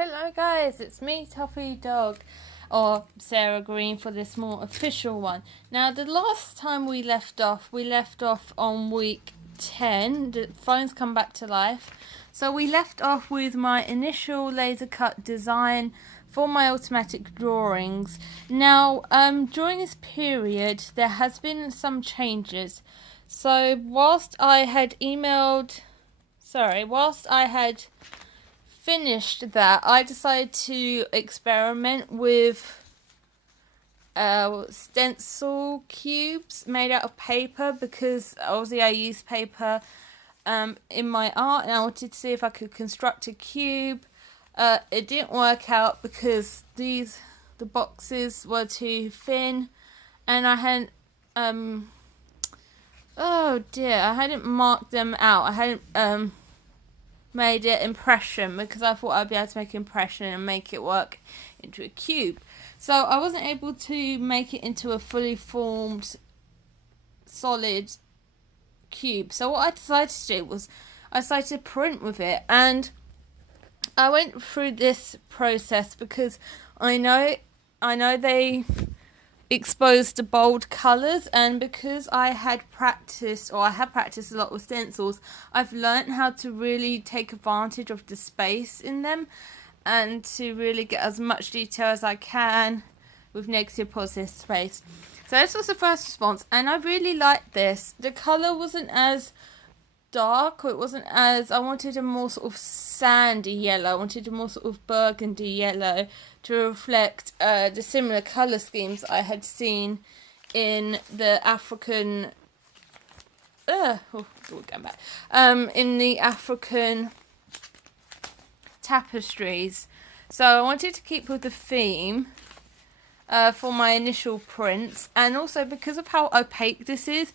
Hello guys, it's me, Toffee Dog, or Sarah Green for this more official one. Now, the last time we left off on week 10. The phone's come back to life. So we left off with my initial laser cut design for my automatic drawings. Now, during this period, there has been some changes. So whilst I had finished that, I decided to experiment with stencil cubes made out of paper, because obviously I used paper in my art, and I wanted to see if I could construct a cube. It didn't work out because the boxes were too thin, and I hadn't I hadn't marked them out. I hadn't made it impression, because I thought I'd be able to make impression and make it work into a cube. So I wasn't able to make it into a fully formed solid cube. So what I decided to do was I decided to print with it, and I went through this process because I know they exposed to bold colours, and because I had practiced a lot with stencils, I've learnt how to really take advantage of the space in them and to really get as much detail as I can with negative positive space. So this was the first response, and I really liked this. The colour wasn't as dark, or it wasn't as, I wanted a more sort of sandy yellow. I wanted a more sort of burgundy yellow to reflect the similar colour schemes I had seen in the African in the African tapestries. So I wanted to keep with the theme for my initial prints, and also because of how opaque this is,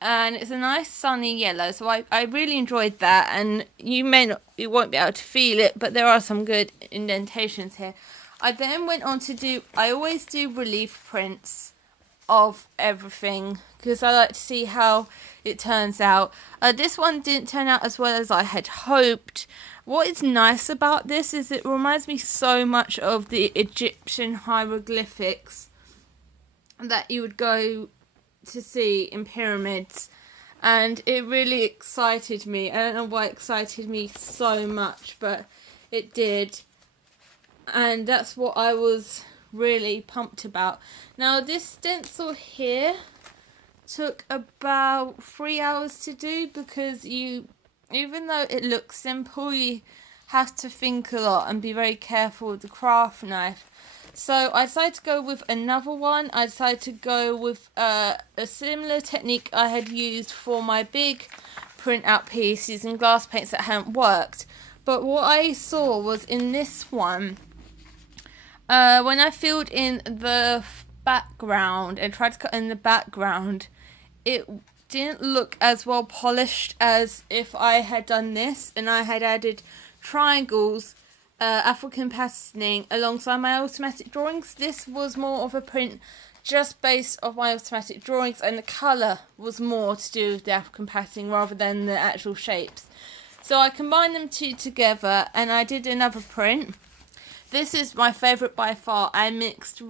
and it's a nice sunny yellow, so I really enjoyed that. And you won't be able to feel it, but there are some good indentations here. I then went on to I always do relief prints of everything, because I like to see how it turns out. This one didn't turn out as well as I had hoped. What is nice about this is it reminds me so much of the Egyptian hieroglyphics that you would go to see in pyramids, and it really excited me. I don't know why it excited me so much, but it did, and that's what I was really pumped about. Now, this stencil here took about 3 hours to do, because even though it looks simple, you have to think a lot and be very careful with the craft knife. So I decided to go with another one. I decided to go with a similar technique I had used for my big print out piece, using glass paints that hadn't worked. But what I saw was in this one, when I filled in the background and tried to cut in the background, it didn't look as well polished as if I had done this and I had added triangles, African patterning alongside my automatic drawings. This was more of a print just based off my automatic drawings, and the colour was more to do with the African patterning rather than the actual shapes. So I combined them two together and I did another print. This is my favourite by far. I mixed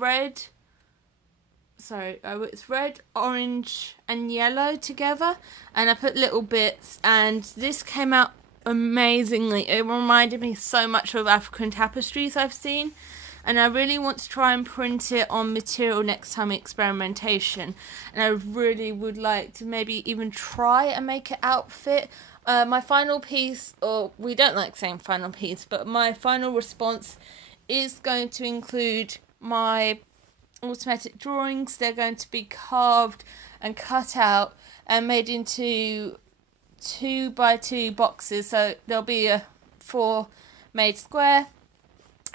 it's red, orange and yellow together, and I put little bits, and this came out amazingly. It reminded me so much of African tapestries I've seen, and I really want to try and print it on material next time experimentation. And I really would like to maybe even try and make an outfit. My final piece, or we don't like saying final piece, but my final response is going to include my automatic drawings. They're going to be carved and cut out and made into 2x2 boxes. So there'll be 4 made square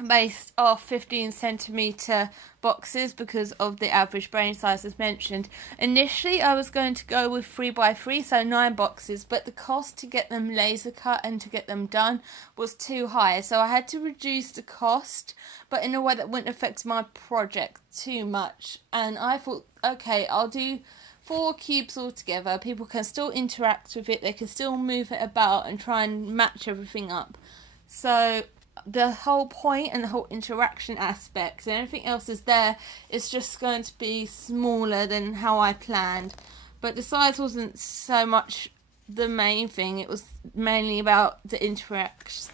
based off 15cm boxes because of the average brain size as mentioned. Initially I was going to go with 3x3, so 9 boxes, but the cost to get them laser cut and to get them done was too high, so I had to reduce the cost, but in a way that wouldn't affect my project too much. And I thought, okay, I'll do 4 cubes all together. People can still interact with it, they can still move it about and try and match everything up. So the whole point and the whole interaction aspect, and everything else is there. It's just going to be smaller than how I planned. But the size wasn't so much the main thing. It was mainly about the interaction.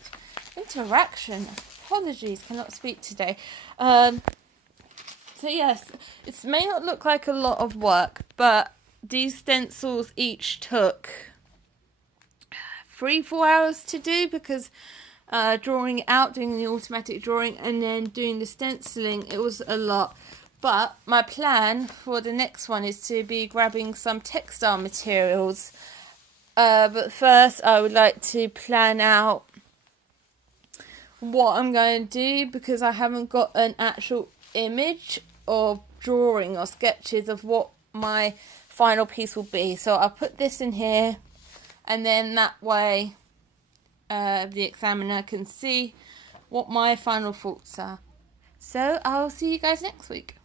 Apologies, cannot speak today. So yes, it may not look like a lot of work, but these stencils each took 3-4 hours to do, because drawing it out, doing the automatic drawing, and then doing the stenciling, it was a lot. But my plan for the next one is to be grabbing some textile materials. But first I would like to plan out what I'm going to do, because I haven't got an actual image or drawing or sketches of what my final piece will be. So I'll put this in here, and then that way the examiner can see what my final thoughts are. So I'll see you guys next week.